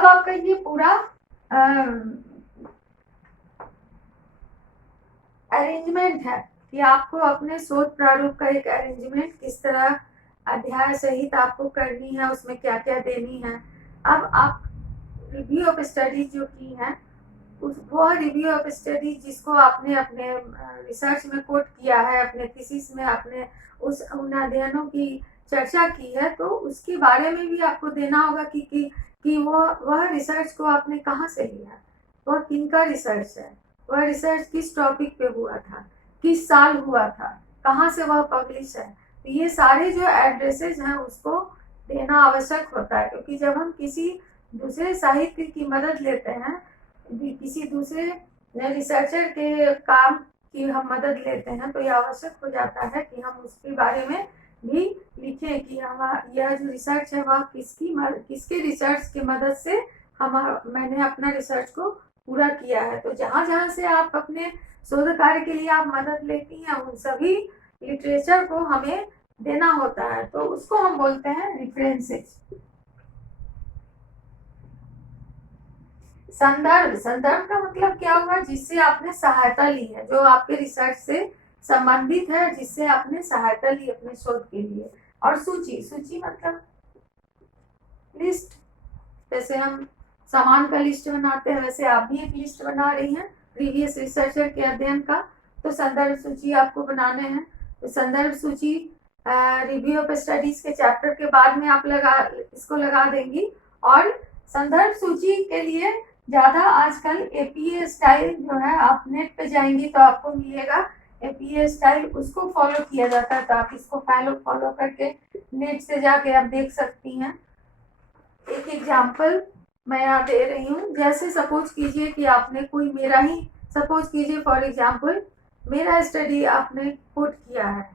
अब आपका ये पूरा अरेंजमेंट है कि आपको अपने शोध प्रारूप का एक अरेंजमेंट किस तरह अध्याय सहित आपको करनी है, उसमें क्या क्या देनी है। अब आप रिव्यू ऑफ स्टडी जो की है, वह रिव्यू ऑफ स्टडी जिसको आपने अपने रिसर्च में कोट किया है, अपने थीसिस में आपने उन अध्ययनों की चर्चा की है, तो उसके बारे में भी आपको देना होगा कि वह रिसर्च को आपने कहाँ से लिया, वह किनका रिसर्च है, वह रिसर्च किस टॉपिक पे हुआ था, किस साल हुआ था, कहाँ से वह पब्लिश है। तो ये सारे जो एड्रेसेस हैं उसको देना आवश्यक होता है, क्योंकि जब हम किसी दूसरे साहित्य की मदद लेते हैं, किसी दूसरे रिसर्चर के काम की हम मदद लेते हैं, तो ये आवश्यक हो जाता है कि हम उसके बारे में भी लिखें कि हम यह जो रिसर्च है वह किसके रिसर्च की मदद से मैंने अपना रिसर्च को पूरा किया है। तो जहाँ जहाँ से आप अपने शोध कार्य के लिए आप मदद लेती हैं, उन सभी लिटरेचर को हमें देना होता है, तो उसको हम बोलते हैं रेफरेंसेस। संदर्भ, संदर्भ का मतलब क्या हुआ, जिससे आपने सहायता ली है, जो आपके रिसर्च से संबंधित है, जिससे आपने सहायता ली अपने शोध के लिए। और सूची, सूची मतलब लिस्ट, जैसे हम सामान का लिस्ट बनाते हैं, वैसे आप भी एक लिस्ट बना रही हैं प्रीवियस रिसर्चर के अध्ययन का, तो संदर्भ सूची आपको बनाने हैं। तो संदर्भ सूची रिव्यू ऑफ स्टडीज के चैप्टर के बाद में आप इसको लगा देंगी। और संदर्भ सूची के लिए ज्यादा आजकल एपीए स्टाइल जो है, आप नेट पे जाएंगी तो आपको मिलेगा एपीए स्टाइल, उसको फॉलो किया जाता है। तो आप इसको फॉलो करके नेट से जाके आप देख सकती हैं। एक एग्जाम्पल मैं यहाँ दे रही हूँ, जैसे सपोज कीजिए कि आपने कोई सपोज कीजिए फॉर एग्जाम्पल मेरा स्टडी आपने कोट किया है,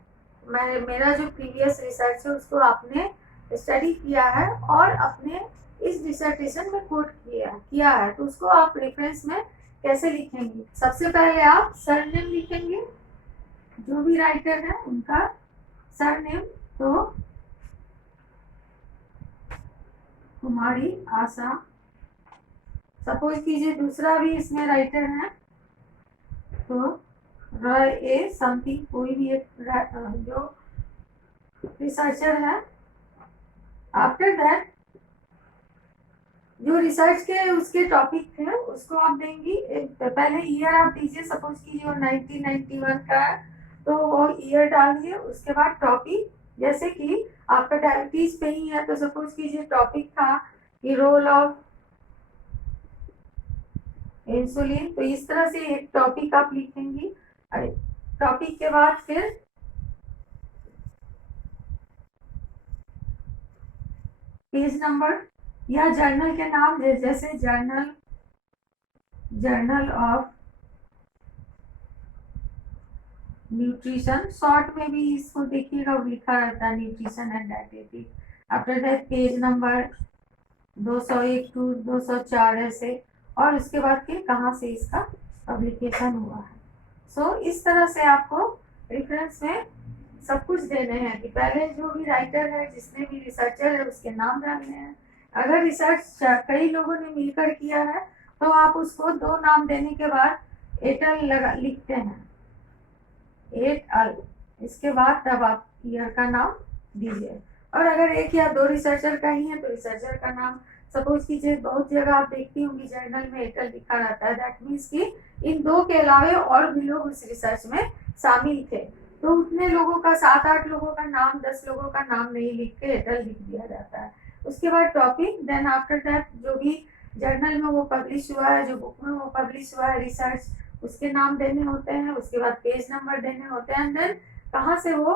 मेरा जो प्रीवियस रिसर्च है उसको आपने स्टडी किया है और अपने इस डिसर्टेशन में कोट किया है, तो उसको आप रेफरेंस में कैसे लिखेंगे। सबसे पहले आप सरनेम लिखेंगे, जो भी राइटर है उनका सरनेम। तो कुमारी आशा, सपोज कीजिए दूसरा भी इसमें राइटर है, तो रॉय ए समथिंग, कोई भी एक जो रिसर्चर है। आफ्टर दैट जो रिसर्च के उसके टॉपिक थे उसको आप देंगी। पहले ईयर आप दीजिए, सपोज कीजिए वो 1991 का है, तो वो ईयर डालिए। उसके बाद टॉपिक, जैसे कि आपका डायबिटीज पे ही है, तो सपोज कीजिए टॉपिक था कि रोल ऑफ इंसुलिन, तो इस तरह से एक टॉपिक आप लिखेंगी। टॉपिक के बाद फिर पेज नंबर या जर्नल के नाम, जैसे जर्नल ऑफ न्यूट्रिशन, शॉर्ट में भी इसको देखिएगा लिखा रहता है nutrition and dietetic. After that page number 201 to 204 ऐसे, और उसके बाद फिर कहाँ से इसका पब्लिकेशन हुआ है। सो इस तरह से आपको रेफरेंस में सब कुछ देने हैं कि पहले जो भी राइटर है, जिसने भी रिसर्चर है, उसके नाम डालने हैं। अगर रिसर्च कई लोगों ने मिलकर किया है तो आप उसको 2 नाम देने के बाद एटल लिखते हैं, एट अल, इसके बाद तब आप ईयर का नाम दीजिए। और अगर एक या 2 रिसर्चर का ही है तो रिसर्चर का नाम, सपोज कीजिए बहुत जगह आप देखती होंगी जर्नल में एटल लिखा रहता है, दैट मीन्स कि इन 2 के अलावे और भी लोग उस रिसर्च में शामिल थे, तो उतने लोगों का 7-8 लोगों का नाम, 10 लोगों का नाम नहीं लिख के एटल लिख दिया जाता है। उसके बाद टॉपिक, देन आफ्टर दैट जो भी जर्नल में वो पब्लिश हुआ है, जो बुक में वो पब्लिश हुआ है रिसर्च, उसके नाम देने होते हैं। उसके बाद पेज नंबर देने होते हैं, देन कहाँ से वो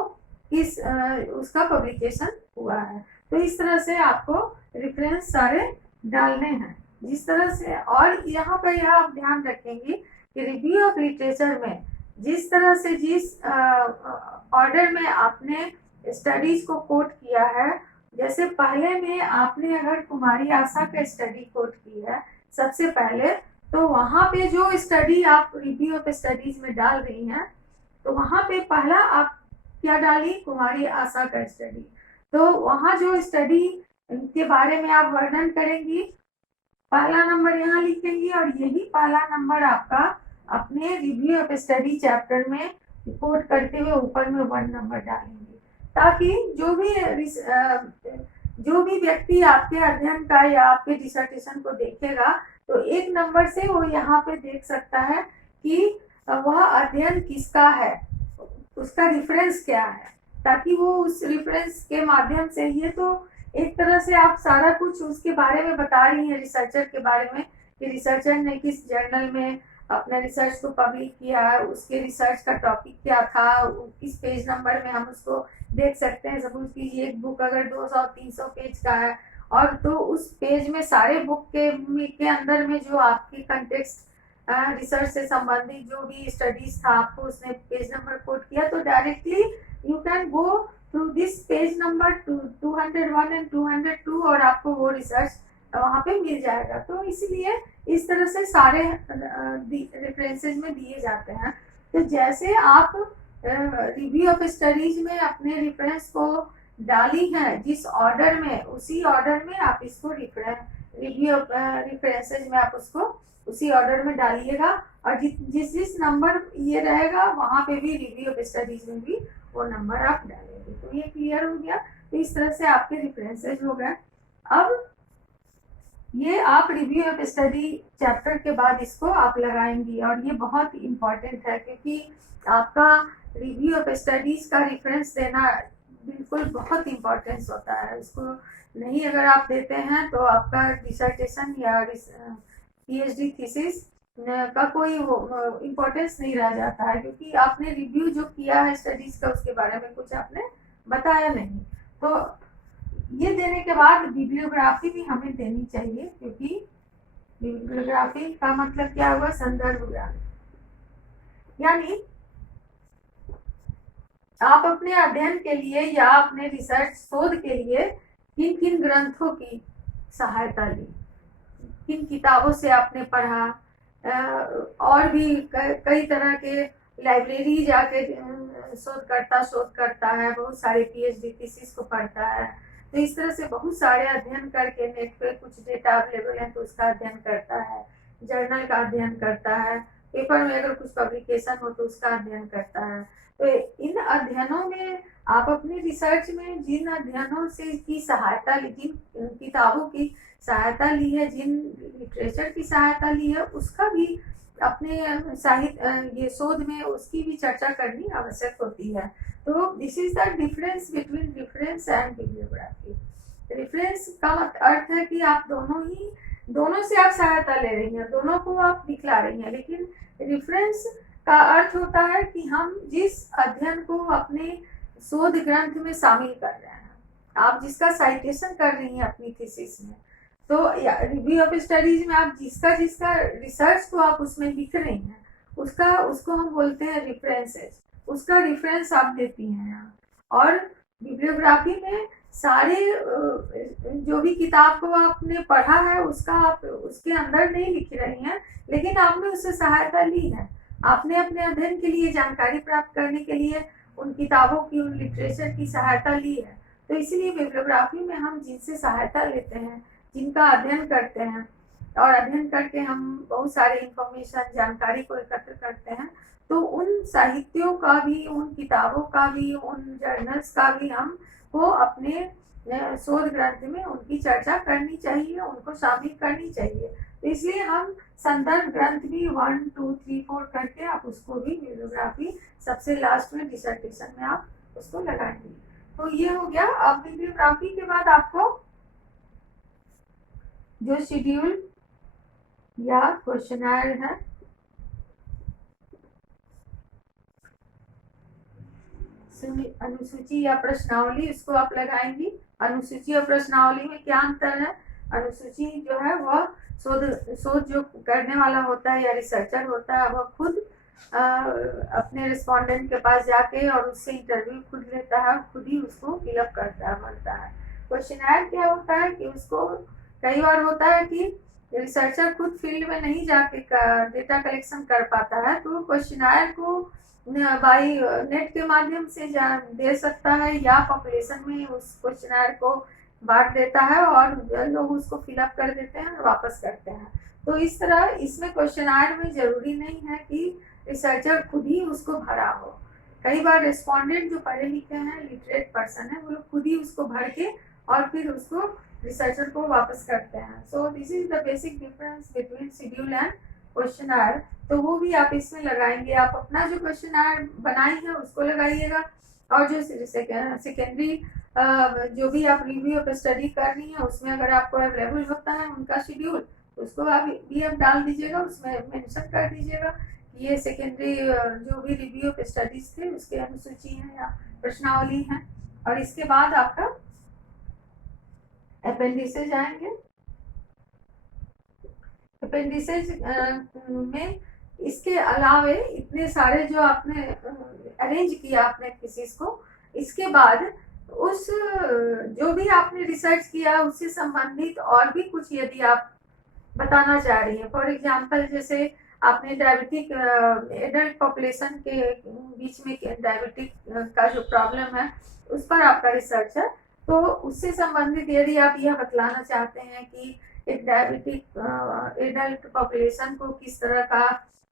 उसका पब्लिकेशन हुआ है। तो इस तरह से आपको रेफरेंस सारे डालने हैं जिस तरह से। और यहाँ पर यह आप ध्यान रखेंगे कि रिव्यू ऑफ लिटरेचर में जिस तरह से, जिस ऑर्डर में आपने स्टडीज को कोट किया है, जैसे पहले में आपने अगर कुमारी आशा का स्टडी कोट की है सबसे पहले, तो वहां पे जो स्टडी आप रिव्यू ऑफ स्टडीज में डाल रही हैं, तो वहां पे पहला आप क्या डाली, कुमारी आशा का स्टडी। तो वहां जो स्टडी के बारे में आप वर्णन करेंगी पहला नंबर यहाँ लिखेंगे और यही पहला नंबर आपका अपने रिव्यू ऑफ स्टडी चैप्टर में रिपोर्ट करते हुए ऊपर में 1 नंबर डालेंगे, ताकि जो भी व्यक्ति आपके अध्ययन का या आपके डिसर्टेशन को देखेगा तो 1 नंबर से वो यहाँ पे देख सकता है कि वह अध्ययन किसका है, उसका रेफरेंस क्या है, ताकि वो उस रेफरेंस के माध्यम से, ये तो एक तरह से आप सारा कुछ उसके बारे में बता रही हैं, रिसर्चर के बारे में कि रिसर्चर ने किस जर्नल में अपने रिसर्च को पब्लिक किया है, उसके रिसर्च का टॉपिक क्या था, किस पेज नंबर में हम उसको देख सकते हैं। सपोज कीजिए एक बुक अगर 200-300 पेज का है और तो उस पेज में सारे बुक के अंदर में जो आपकी कंटेक्स्ट रिसर्च से संबंधित जो भी स्टडीज था आपको उसने पेज नंबर कोट किया, तो directly you can go through this page number 201 and 202 और आपको वो रिसर्च वहाँ पे मिल जाएगा। तो इसलिए इस तरह से सारे रेफरेंसेज में दिए जाते हैं। तो जैसे आप रिव्यू ऑफ स्टडीज में अपने रेफरेंस को डाली है जिस ऑर्डर में, उसी ऑर्डर में आप इसको रिव्यू ऑफ रेफरेंसेज में आप उसको उसी ऑर्डर में डालिएगा और जिस नंबर ये रहेगा वहां पे भी रिव्यू ऑफ स्टडीज में भी वो नंबर आप डालेंगे। तो ये क्लियर हो गया। तो इस तरह से आपके रेफरेंसेज हो गए। अब ये आप रिव्यू ऑफ स्टडी चैप्टर के बाद इसको आप लगाएंगी और ये बहुत इम्पोर्टेंट है, क्योंकि आपका रिव्यू ऑफ स्टडीज का रेफरेंस देना बिल्कुल बहुत इम्पोर्टेंस होता है। इसको नहीं अगर आप देते हैं तो आपका डिसर्टेशन या पीएचडी थीसिस का कोई इम्पोर्टेंस नहीं रह जाता है, क्योंकि आपने रिव्यू जो किया है स्टडीज का उसके बारे में कुछ आपने बताया नहीं। तो ये देने के बाद बिब्लियोग्राफी भी हमें देनी चाहिए, क्योंकि बिब्लियोग्राफी का मतलब क्या हुआ, संदर्भ ज्ञान। यानी आप अपने अध्ययन के लिए या अपने रिसर्च शोध के लिए किन किन ग्रंथों की सहायता ली, किन किताबों से आपने पढ़ा, और भी कई तरह के लाइब्रेरी जाके शोध करता है, बहुत सारे पीएचडी थीसिस को पढ़ता है। तो इस तरह से बहुत सारे अध्ययन करके नेट पे कुछ डेटा अवेलेबल है तो उसका अध्ययन करता है, जर्नल का अध्ययन करता है, पेपर में अगर कुछ पब्लिकेशन हो तो उसका अध्ययन करता है। तो इन अध्ययनों में आप अपने रिसर्च में जिन अध्ययनों से की सहायता ली, जिन किताबों की सहायता ली है, जिन लिटरेचर की सहायता ली है, उसका भी अपने साहित्य ये शोध में उसकी भी चर्चा करनी आवश्यक होती है। तो this is the difference between reference and bibliography. Reference का अर्थ है कि आप दोनों से आप सहायता ले रही हैं, दोनों को आप दिखला रही हैं, लेकिन रेफरेंस का अर्थ होता है कि हम जिस अध्ययन को अपने शोध ग्रंथ में शामिल कर रहे हैं, आप जिसका साइटेशन कर रही हैं अपनी थीसिस में, तो रिव्यू ऑफ स्टडीज में आप जिसका रिसर्च को आप उसमें लिख रही हैं उसको हम बोलते हैं रेफरेंसेस, उसका रेफरेंस आप देती हैं यहाँ। और बिब्लियोग्राफी में सारे जो भी किताब को आपने पढ़ा है उसका आप उसके अंदर नहीं लिख रही हैं, लेकिन आपने उससे सहायता ली है, आपने अपने अध्ययन के लिए जानकारी प्राप्त करने के लिए उन किताबों की, उन लिटरेचर की सहायता ली है। तो इसलिए बिब्लियोग्राफी में हम जिनसे सहायता लेते हैं, जिनका अध्ययन करते हैं और अध्ययन करके हम बहुत सारे इंफॉर्मेशन, जानकारी को एकत्र करते हैं, तो उन साहित्यों का भी, उन किताबों का भी, उन जर्नल्स का भी हमको अपने शोध ग्रंथ में उनकी चर्चा करनी चाहिए, उनको शामिल करनी चाहिए। तो इसलिए हम संदर्भ ग्रंथ भी 1, 2, 3, 4 करके आप उसको भी बिब्लियोग्राफी सबसे लास्ट में डिसर्टेशन में आप उसको लगाएंगे। तो ये हो गया। अब बिब्लियोग्राफी के बाद आपको जो शेड्यूल या क्वेश्चनर है, अनुसूची या प्रश्नावली, उसको आप लगाएंगी। अनुसूची और प्रश्नावली में क्या अंतर है? अनुसूची जो है वह शोध जो करने वाला होता है या रिसर्चर होता है वह खुद अपने रिस्पोंडेंट के पास जाके और उससे इंटरव्यू खुद लेता है और खुद ही उसको फिलअप करता है, भरता है। क्वेश्चनर क्या होता है कि उसको कई बार होता है कि रिसर्चर खुद फील्ड में नहीं जाके डेटा कलेक्शन कर पाता है, तो क्वेश्चनर को बाई नेट के माध्यम से दे सकता है या पॉपुलेशन में उस क्वेश्चनर को बांट देता है और लोग उसको फिलअप कर देते हैं और वापस करते हैं। तो इस तरह इसमें क्वेश्चनायर में जरूरी नहीं है कि रिसर्चर खुद ही उसको भरा हो। कई बार रिस्पोंडेंट जो पढ़े लिखे हैं, लिटरेट पर्सन है, वो लोग खुद ही उसको भर के और फिर उसको रिसर्चर को वापस करते हैं। So this is the basic difference between schedule and questionnaire. तो वो भी आप इसमें लगाएंगे। आप अपना जो क्वेश्चनायर बनाई है उसको लगाइएगा, और जो सेकेंडरी जो भी आप रिव्यू ऑफ स्टडी कर रही हैं उसमें अगर आपको अवेलेबल होता है उनका शेड्यूल, उसको आप भी आप डाल दीजिएगा, उसमें मेंशन कर दीजिएगा कि ये सेकेंडरी जो भी रिव्यू ऑफ स्टडीज थे उसके अनुसूची है या प्रश्नावली है। और इसके बाद आपका अपेंडिसेज आएंगे। अपेंडिसेज में इसके अलावे इतने सारे जो आपने अरेंज किया आपने थीसिस को, इसके बाद उस जो भी आपने रिसर्च किया उससे संबंधित और भी कुछ यदि आप बताना चाह रही हैं, फॉर एग्जांपल जैसे आपने डायबिटिक एडल्ट पॉपुलेशन के बीच में डायबिटिक का जो प्रॉब्लम है उस पर आपका रिसर्च है, तो उससे संबंधित यदि आप यह बतलाना चाहते हैं कि एक डायबिटिक एडल्ट पॉपुलेशन को किस तरह का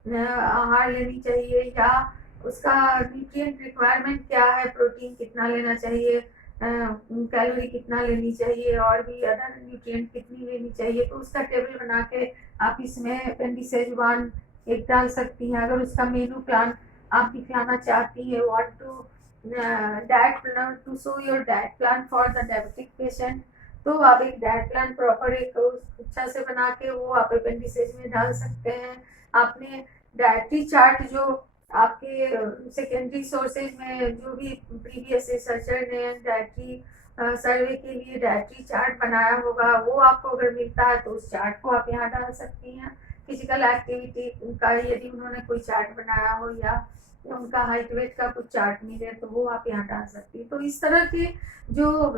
आहार लेनी चाहिए, या उसका न्यूट्रिएंट रिक्वायरमेंट क्या है, प्रोटीन कितना लेना चाहिए, कैलोरी कितना लेनी चाहिए, और भी अदर न्यूट्रिएंट कितनी लेनी चाहिए, तो उसका टेबल बना के आप इसमें अपेंडिसेज 1 एक डाल सकती हैं। अगर उसका मेनू प्लान आप दिखलाना चाहती हैं, what to diet plan to show your diet plan for the diabetic patient, तो आप एक डाइट प्लान प्रॉपर एक अच्छा से बना के वो आप अपेंडिसेज में डाल सकते हैं। आपने डायट्री चार्ट जो आपके सेकेंडरी सोर्सेज में जो भी प्रीवियस रिसर्चर ने डायट्री सर्वे के लिए डायट्री चार्ट बनाया होगा, वो आपको अगर मिलता है तो उस चार्ट को आप यहाँ डाल सकती हैं। फिजिकल एक्टिविटी का यदि उन्होंने कोई चार्ट बनाया हो या उनका हाइट वेट का कुछ चार्ट मिले तो वो आप यहाँ डाल सकती है। तो इस तरह के जो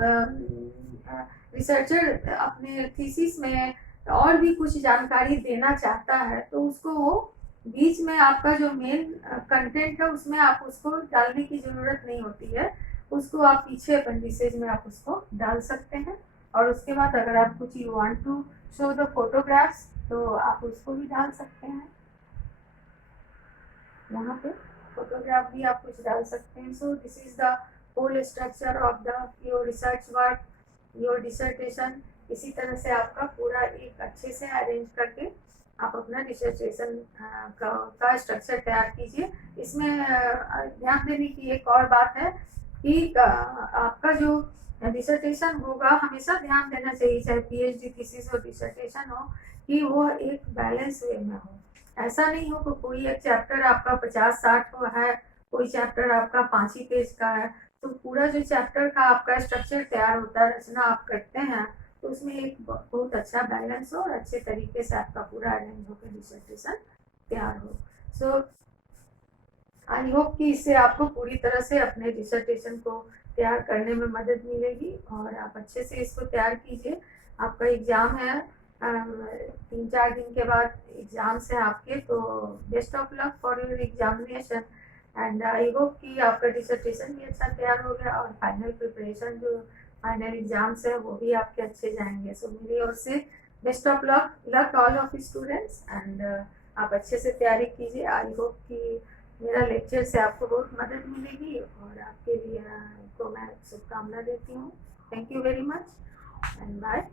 रिसर्चर अपने थीसिस में और भी कुछ जानकारी देना चाहता है तो उसको वो बीच में आपका जो मेन कंटेंट है उसमें आप उसको डालने की जरूरत नहीं होती है, उसको आप पीछे अपेंडिसेज में आप उसको डाल सकते हैं। और उसके बाद अगर आप कुछ you want to show the photographs तो आप उसको भी डाल सकते हैं, यहाँ पे फोटोग्राफ भी आप कुछ डाल सकते हैं। So this is the whole structure of the your research work, your dissertation. इसी तरह से आपका पूरा एक अच्छे से अरेंज करके आप अपना डिसर्टेशन का स्ट्रक्चर तैयार कीजिए। इसमें ध्यान देने की एक और बात है कि आपका जो डिसर्टेशन होगा हमेशा ध्यान देना चाहिए, चाहे पीएचडी थीसिस और डिसर्टेशन हो, कि वो एक बैलेंस वे में हो। ऐसा नहीं हो कि कोई एक चैप्टर आपका 50-60 को है, कोई चैप्टर आपका 5 ही पेज का है, तो पूरा जो चैप्टर का आपका स्ट्रक्चर तैयार होता है, रचना आप करते हैं, तो उसमें एक बहुत अच्छा बैलेंस हो और अच्छे तरीके से आपका पूरा अरेंज होकर डिसर्टेशन तैयार हो। सो आई होप कि इससे आपको पूरी तरह से अपने डिसर्टेशन को तैयार करने में मदद मिलेगी और आप अच्छे से इसको तैयार कीजिए। आपका एग्ज़ाम है 3-4 दिन के बाद एग्ज़ाम्स है आपके, तो best of luck for your examination and I hope कि आपका डिसर्टेशन भी अच्छा तैयार हो गया और फाइनल प्रिपरेशन जो फाइनल एग्जाम्स है वो भी आपके अच्छे जाएंगे। सो मेरी ओर से best of luck all of students and आप अच्छे से तैयारी कीजिए। आई होप कि मेरा लेक्चर से आपको बहुत मदद मिलेगी और आपके लिए को मैं शुभकामना देती हूँ। Thank you very much and bye.